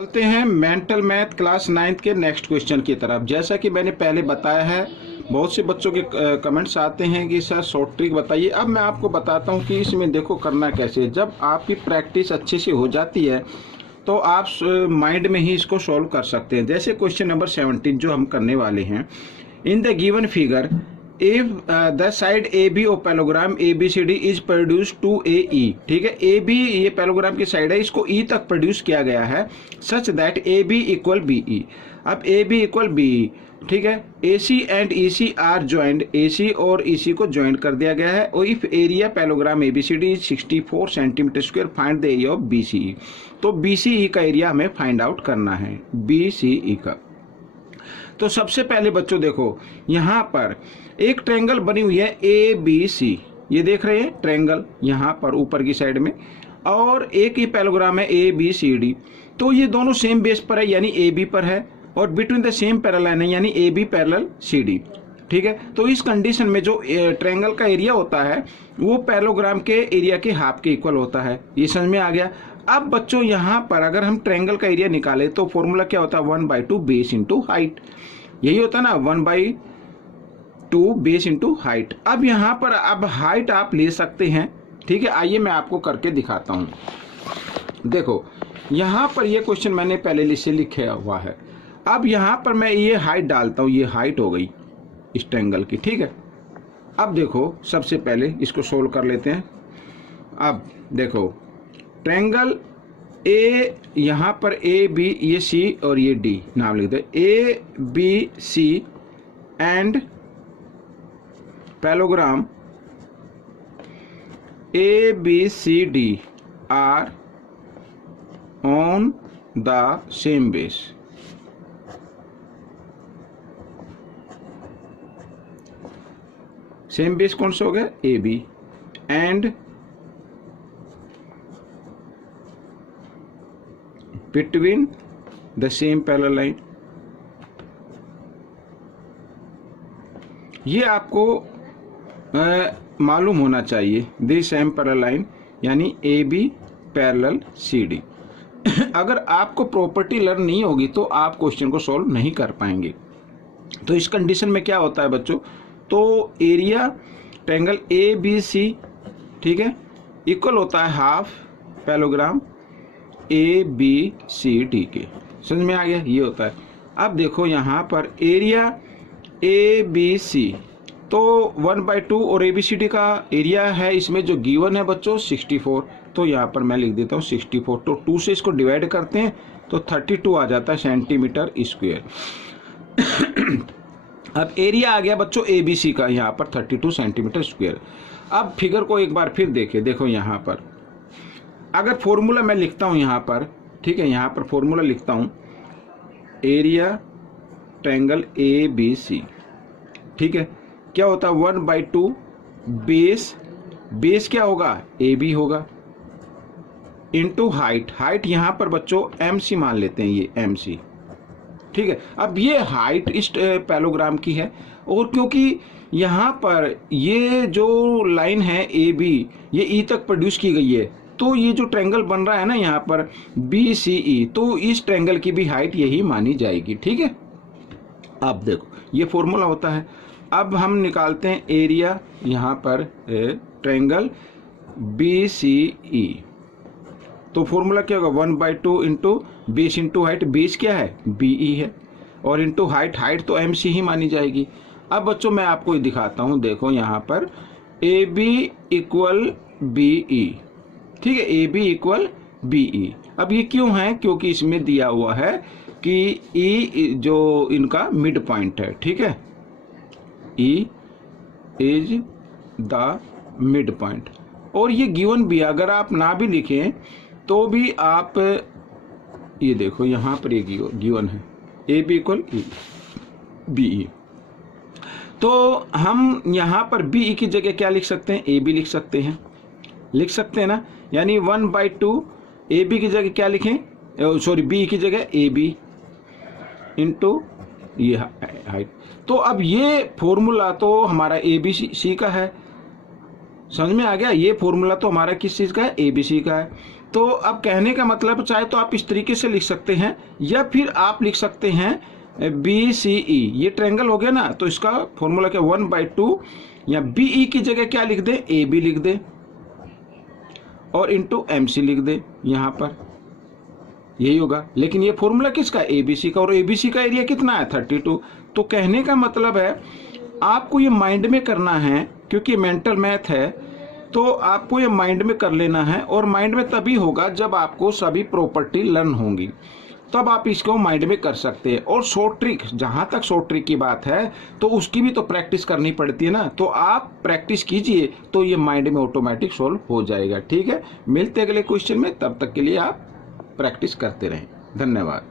चलते हैं mental math class 9th के नेक्स्ट क्वेश्चन की तरफ। जैसा कि मैंने पहले बताया है, बहुत से बच्चों के कमेंट्स आते हैं कि सर शॉर्ट ट्रिक बताइए। अब मैं आपको बताता हूं कि इसमें देखो करना कैसे। जब आपकी प्रैक्टिस अच्छे से हो जाती है तो आप माइंड में ही इसको सॉल्व कर सकते हैं। जैसे क्वेश्चन नंबर 17 जो हम करने वाले हैं, in the given figure if the side A B of parallelogram A B C D is produce to a E. ठीक है, ए बी ये पैलोग्राम की साइड है, इसको ई तक प्रोड्यूस किया गया है such that A B equal B E. अब A B equal B E, ठीक है, A C and E C are joint, A C और ई सी को ज्वाइंट कर दिया गया है। और if area parallelogram A B C D is 64 centimetre square, find the area of B C E. तो बी सी ई का एरिया हमें फाइंड आउट करना है, बी सी ई का। तो सबसे पहले बच्चों देखो, यहाँ पर एक ट्रायंगल बनी हुई है ए बी सी, ये देख रहे हैं ट्रायंगल यहाँ पर ऊपर की साइड में, और एक ही पैलोग्राम है ए बी सी डी। तो ये दोनों सेम बेस पर है यानी ए बी पर है, और बिटवीन द सेम पैरेलल है यानी A B parallel C D. ठीक है, तो इस कंडीशन में जो ट्रायंगल का एरिया होता है वो पैलोग्राम के एरिया के हाफ के इक्वल होता है। ये समझ में आ गया। अब बच्चों यहाँ पर अगर हम ट्रायंगल का एरिया निकाले तो फॉर्मूला क्या होता है, 1/2 बेस इंटू हाइट। यही होता है ना, 1/2 बेस इंटू हाइट। अब यहाँ पर अब हाइट आप ले सकते हैं। ठीक है, आइए मैं आपको करके दिखाता हूँ। देखो यहाँ पर ये क्वेश्चन मैंने पहले से लिखा हुआ है। अब यहाँ पर मैं ये हाइट डालता हूँ, ये हाइट हो गई इस ट्रायंगल की। ठीक है, अब देखो सबसे पहले इसको सोल्व कर लेते हैं। अब देखो ट्रायंगल ए, यहाँ पर ए बी, ये सी और ये डी नाम लिख दे, A B C and parallelogram A B C D are on the same base. Same base कौन सा हो गया, A B, and between the same parallel line. ये आपको मालूम होना चाहिए, द सेम पैरेलल लाइन यानी A B parallel C D. अगर आपको प्रॉपर्टी लर्न नहीं होगी तो आप क्वेश्चन को सॉल्व नहीं कर पाएंगे। तो इस कंडीशन में क्या होता है बच्चों, तो area triangle A B C, ठीक है, इक्वल होता है half parallelogram A B C D के। समझ में आ गया, ये होता है। अब देखो यहाँ पर एरिया ए बी सी, तो 1/2 और ए बी सी डी का एरिया है इसमें जो गिवन है बच्चों 64। तो यहाँ पर मैं लिख देता हूँ 64। तो 2 से इसको डिवाइड करते हैं तो 32 आ जाता है सेंटीमीटर स्क्वायर। अब एरिया आ गया बच्चों ए बी सी का यहाँ पर 32 सेंटीमीटर स्क्वायर। अब फिगर को एक बार फिर देखें। देखो यहाँ पर अगर फॉर्मूला मैं लिखता हूँ यहाँ पर, ठीक है, यहाँ पर फॉर्मूला लिखता हूँ, area triangle A B C, ठीक है, क्या होता है 1/2 बेस, बेस क्या होगा ए बी होगा, इंटू हाइट। हाइट यहाँ पर बच्चों एम सी मान लेते हैं, ये एम सी। ठीक है, अब ये हाइट इस पैलोग्राम की है, और क्योंकि यहाँ पर ये जो लाइन है ए बी ये ई तक प्रोड्यूस की गई है, तो ये जो ट्रायंगल बन रहा है ना यहाँ पर बी सी ई, तो इस ट्रायंगल की भी हाइट यही मानी जाएगी। ठीक है, अब देखो ये फॉर्मूला होता है। अब हम निकालते हैं एरिया यहाँ पर ट्रायंगल बी सी ई। तो फॉर्मूला क्या होगा 1/2 into base into height. Base क्या है बी ई है, और इंटू हाइट, हाइट तो एम सी ही मानी जाएगी। अब बच्चों मैं आपको दिखाता हूँ, देखो यहाँ पर A B equal B E, ठीक है, A B equal B E. अब ये क्यों है, क्योंकि इसमें दिया हुआ है कि ई जो इनका मिड पॉइंट है। ठीक है, E is the mid point, और ये गिवन भी, अगर आप ना भी लिखें तो भी आप ये देखो यहाँ पर ये गिवन है A B equal B E. तो हम यहाँ पर बी ई की जगह क्या लिख सकते हैं, ए बी लिख सकते हैं, लिख सकते हैं ना, यानी 1/2 ए बी की जगह क्या लिखें, सॉरी बी की जगह ए बी इंटू ये हाइट। तो अब ये फॉर्मूला तो हमारा ए बी सी का है, समझ में आ गया। ये फॉर्मूला तो हमारा किस चीज़ का है, ए बी सी का है। तो अब कहने का मतलब चाहे तो आप इस तरीके से लिख सकते हैं, या फिर आप लिख सकते हैं BCE, ये ट्रायंगल हो गया ना, तो इसका फॉर्मूला क्या 1/2, या BE की जगह क्या लिख दे, AB लिख दे और इंटू MC लिख दे, यहाँ पर यही होगा। लेकिन ये फॉर्मूला किसका, ABC का, और ABC का एरिया कितना है 32। तो कहने का मतलब है आपको ये माइंड में करना है, क्योंकि मेंटल मैथ है, तो आपको ये माइंड में कर लेना है, और माइंड में तभी होगा जब आपको सभी प्रॉपर्टी लर्न होंगी, तब आप इसको माइंड में कर सकते हैं। और शॉर्ट ट्रिक, जहाँ तक शॉर्ट ट्रिक की बात है तो उसकी भी तो प्रैक्टिस करनी पड़ती है ना, तो आप प्रैक्टिस कीजिए तो ये माइंड में ऑटोमेटिक सॉल्व हो जाएगा। ठीक है, मिलते अगले क्वेश्चन में, तब तक के लिए आप प्रैक्टिस करते रहें। धन्यवाद।